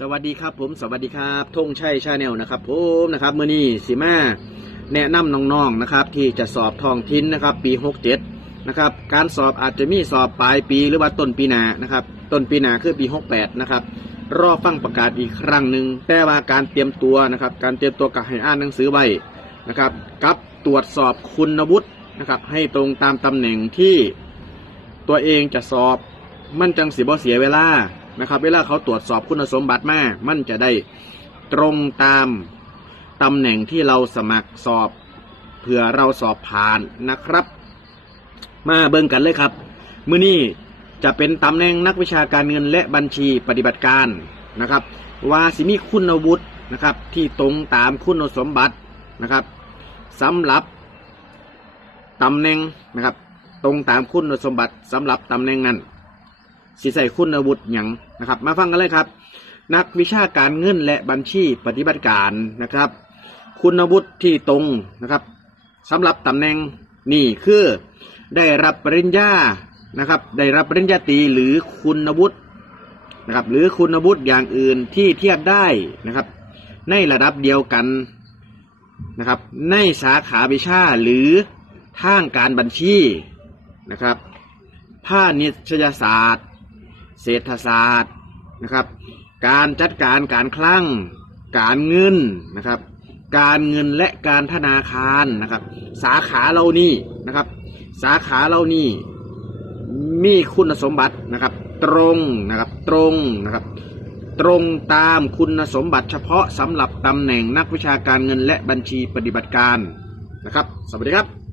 สวัสดีครับผมสวัสดีครับธงชัยชาแนลนะครับผมนะครับเมื่อนี้สีมาแนะนำน้องๆนะครับ ที่จะสอบทองทิ้นนะครับ ปี67นะครับการสอบอาจจะมีสอบปลายปีหรือว่าต้นปีหนานะครับต้นปีหนาคือปี68นะครับรอฟังประกาศอีกครั้งหนึ่งแต่ว่าการเตรียมตัวนะครับ การเตรียมตัวกับให้อ่านหนังสือไว้นะครับกับตรวจสอบคุณวุฒินะครับ ให้ตรงตามตำแหน่งที่ตัวเองจะสอบมันจังสิบ่เสียเวลา นะครับ เวลาเขาตรวจสอบคุณสมบัติมามันจะได้ตรงตามตำแหน่งที่เราสมัครสอบเผื่อเราสอบผ่านนะครับ มาเบิ่งกันเลยครับ มื้อนี้จะเป็นตำแหน่งนักวิชาการเงินและบัญชีปฏิบัติการนะครับ ว่าสิมีคุณวุฒินะครับ ที่ตรงตามคุณสมบัตินะครับสำหรับตำแหน่งนะครับ ตรงตามคุณสมบัติสำหรับตำแหน่งนั้น สิใส่คุณวุฒิหยังนะครับ มาฟังกันเลยครับ นักวิชาการเงินและบัญชีปฏิบัติการนะครับ คุณวุฒิที่ตรงนะครับสำหรับตำแหน่งนี่คือได้รับปริญญานะครับ ได้รับปริญญาตรีหรือคุณวุฒินะครับหรือคุณวุฒิอย่างอื่นที่เทียบได้นะครับ ในระดับเดียวกันนะครับ ในสาขาวิชาหรือทางการบัญชีนะครับ ภาณิชยศาสตร์ เศรษฐศาสตร์นะครับ การจัดการการคลังการเงินนะครับ การเงินและการธนาคารนะครับ สาขาเรานี่นะครับ สาขาเรานี่มีคุณสมบัตินะครับ ตรงนะครับตรงนะครับ ตรงตามคุณสมบัติเฉพาะสำหรับตำแหน่งนักวิชาการเงินและบัญชีปฏิบัติการนะครับ สวัสดีครับ